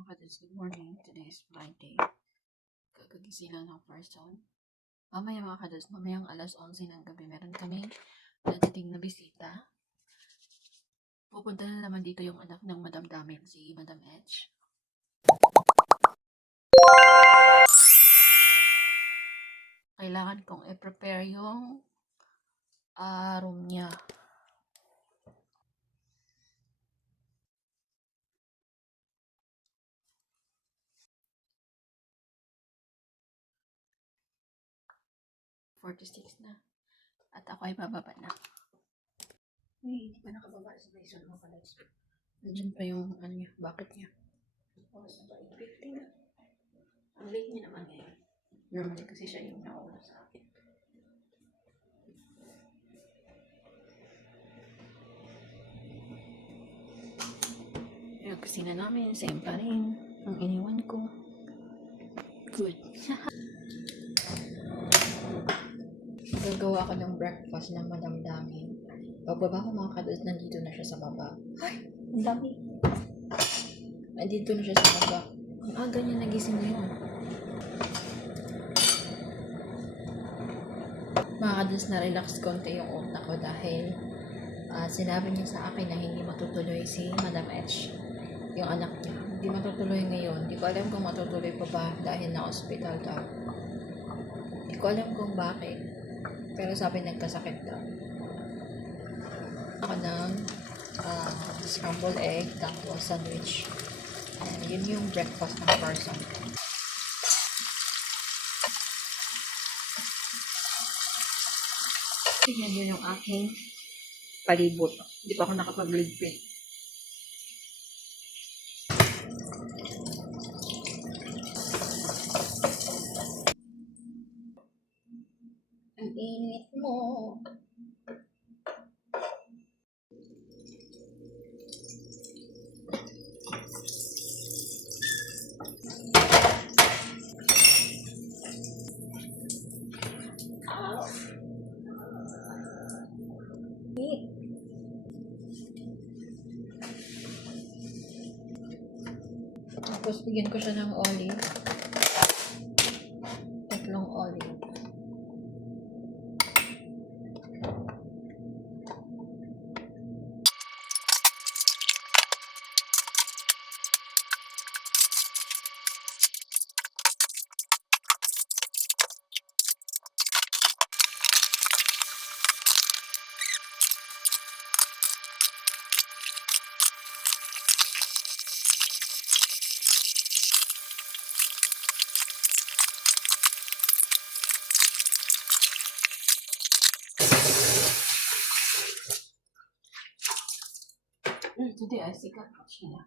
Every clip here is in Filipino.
mga kads, good morning. Today is Friday. Kakagising lang ng person. Mamaya mga kads, mamayang alas 11 ng gabi, meron kami dadating na bisita. Pupunta na naman dito yung anak ng Madam Damin, si Madam Edge. Kailangan kong i-prepare yung room niya. na. At ako ay bababa na. Ay, hindi pa nakababa sa Bison mga kads. Nandiyan pa yung bucket niya. Oras na ba? 8:50 na. Ang late niya naman ngayon. Normally kasi siya yung nauna sa akin. Yung kusina namin, same pa rin. Ang iniwan ko. Good. Gagawa ko ng breakfast ng Madam Damin. Pagbaba ko mga kados, nandito na siya sa baba. Ay, ang dami. Nandito na siya sa baba. Ang aga niya nagising ngayon. Mga kados, na-relax konti yung utak ko dahil sinabi niya sa akin na hindi matutuloy si Madam Edge. Yung anak niya. Hindi matutuloy ngayon. Hindi ko alam kung matutuloy pa ba dahil na-hospital daw. Hindi ko alam kung bakit. Pero sabi nagkasakit daw. Ako ng scrambled egg, tapos sandwich. And yun yung breakfast ng person. Tignan yun yung aking palibot. Hindi pa ako nakapag-ligpit. Ang init mo. Tapos bigyan ko siya ng olive. 3 olive. Today I see cappuccino.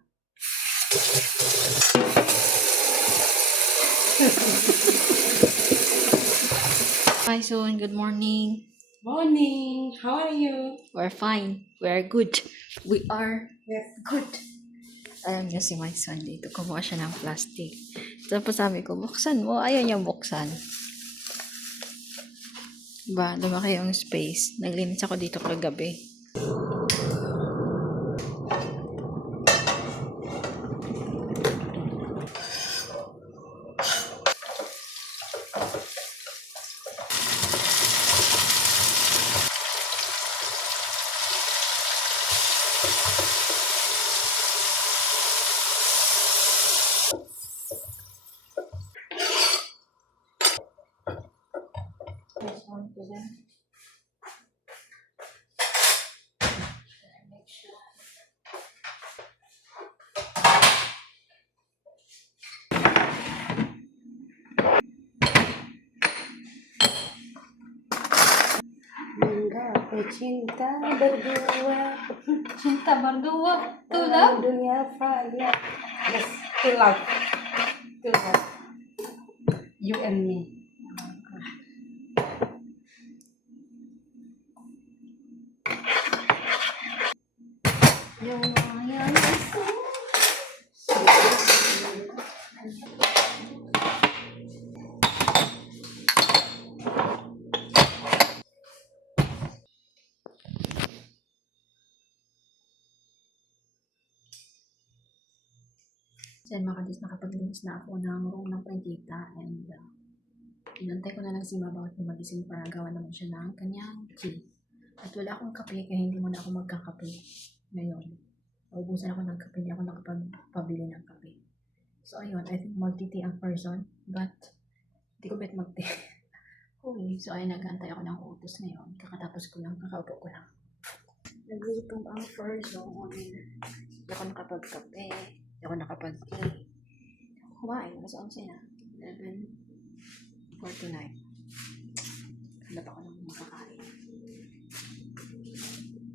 Hi, Son. Good morning. Morning. How are you? We're fine. We're good. We are Good. alam niyo si my son dito. Kumuha siya ng plastic. Tapos sabi ko, buksan mo. Ayaw niyang buksan. Diba? Lumaki yung space. Naglinis ako dito kagabi. This one to them. Make sure. Mangga pecinta berdua. Cinta berdua. To love. Dunia faya. Yes, to love. To love. You and me. Yung mga Diyan ayan mga kadis, nakapaglinis na ako ng room ng pagkita and inantay ko na lang si Mama at magising para gawa naman siya ng kanyang tea. At wala akong kape kaya hindi muna ako magkakape ngayon. Naubusan ako ng kape, hindi ako nakapagpabili ng kape. So ayun, I think magti-tea ang person but hindi ko bet mag-tea. Okay, so ayun, nag-antay ako ng utos ngayon. Kakatapos ko lang, kakaupo ko lang. Nagutom ang person. Hindi ako nakapagkape. Hindi ako nakapag-tea. Kumain, mas 11 na. 11:49. Hanap ako ng makakain.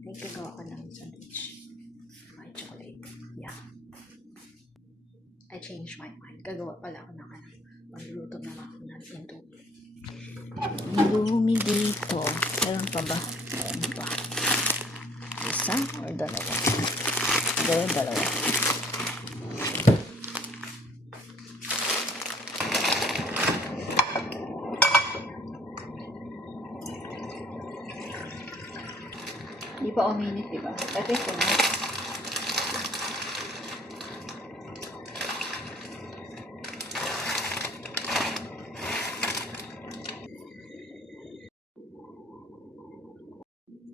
Think gagawa ko ng sandwich. May chocolate. Yeah. I changed my mind. Gagawa pala ako ng magluluto na ako ng indomie. Indomie dito. Meron pa ba? Meron pa. Isa or dalawa? Dalawa. Di pa uminit, di ba? Ito ko na.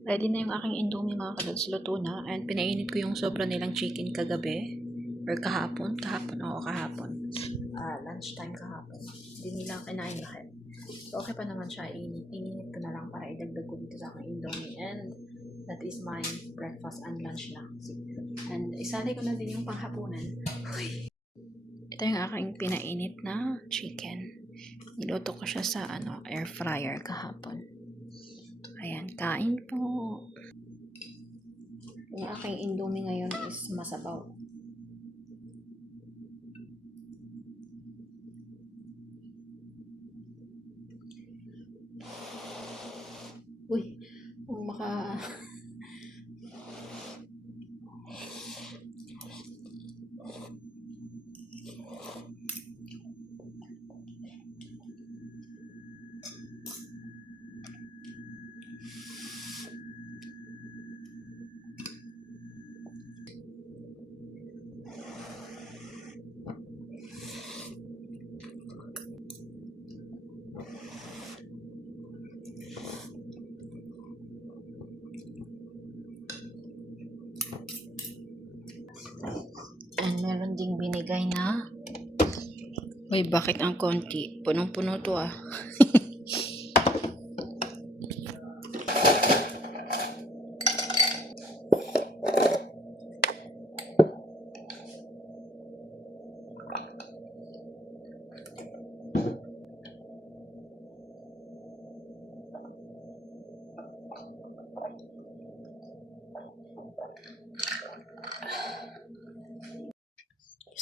Ready na yung aking indomie mga kadods. Luto na. And pinainit ko yung sobra nilang chicken kagabi. Or kahapon. Kahapon. Lunchtime kahapon. Hindi nila kinain lahat. So okay pa naman siya. Ininit ko na lang para idagdag ko dito sa aking indomie. And that is my breakfast and lunch na. And isali ko na din yung panghapunan. Ito yung aking pinainit na chicken. Niluto ko siya sa air fryer kahapon. Ayan, kain po. Yung aking indomie ngayon is masabaw. Uy, kung maka... And meron ding binigay na... Uy, bakit ang konti? Punong-puno to ah.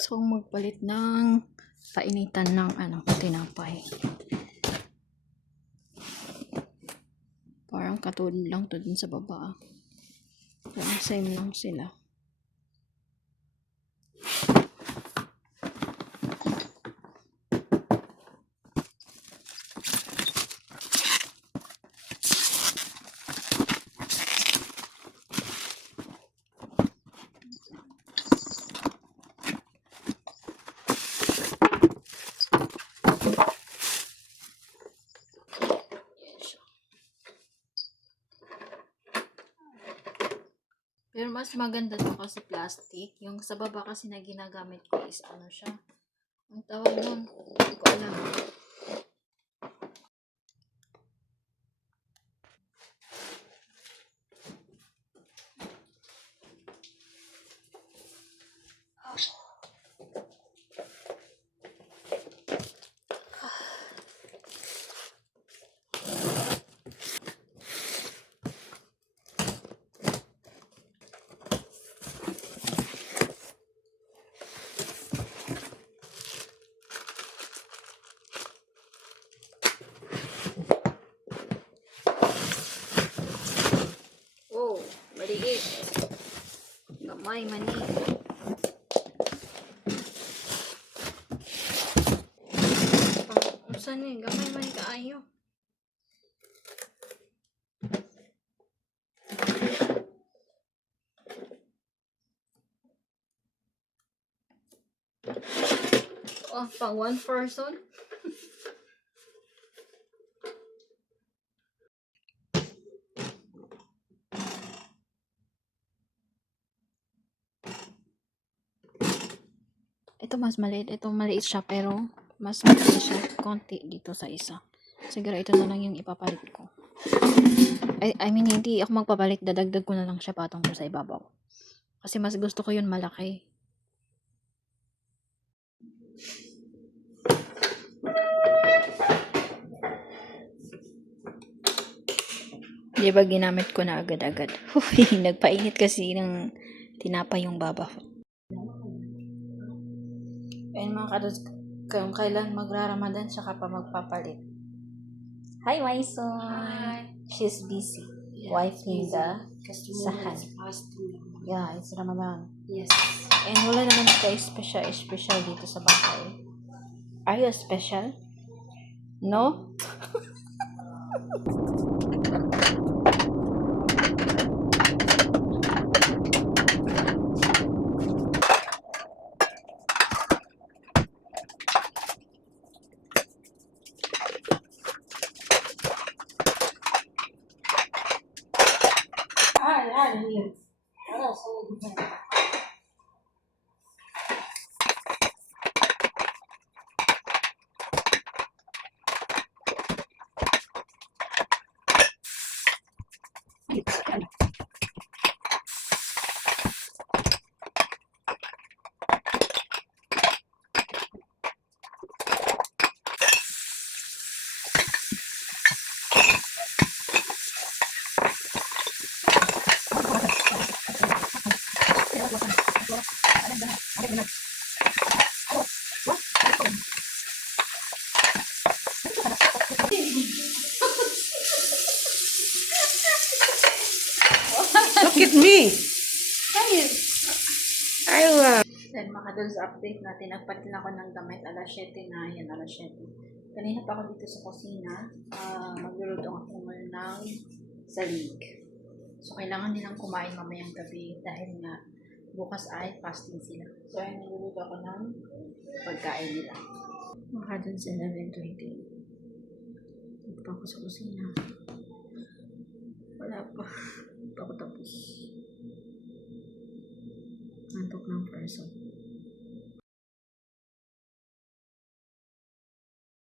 So, magpalit ng painitan ng tinapay. Parang katulad lang to din sa baba. Parang same lang sila. Pero mas maganda to kasi plastic. Yung sa baba kasi na ginagamit ko is siya. Ang tawag nun, hindi ko alam. Oh, maliit. Gamay, mani. Saan gamay, mani kaayo. Oh, pang one person? Ito mas maliit. Ito maliit siya pero mas malaki siya konti dito sa isa. Siguro ito na lang yung ipapalit ko. I mean, hindi ako magpapalit. Dadagdag ko na lang siya patong ko sa ibabaw. Kasi mas gusto ko yun malaki. Di ba ginamit ko na agad-agad? Huy, nagpainit kasi ng tinapay yung baba. Ayun mga kados, kung kailan magra-Ramadan siya ka pa magpapalit. Hi, Maison! Hi. She's busy. Yeah, Wiping busy. the Because tomorrow sahan. is fasting. Yeah, it's Ramadan. Yes. And wala naman kayo special dito sa bahay. Are you special? No? Yes. Oh, so good. Look at me. I love. Then, makadol sa update natin, nagpalit ako ng damit alas 7 na, yan alas 7. Kanina pa ako dito sa kusina, magluluto ako ngayon ng salig. So, kailangan nilang kumain mamayang gabi dahil nga bukas ay fasting sila. So, ayun, nagluluto ako ng pagkain nila. Makadol sa 11:20. Dito pa ako sa kusina. Wala pa. Hindi pa ako tapos. Antok ng person.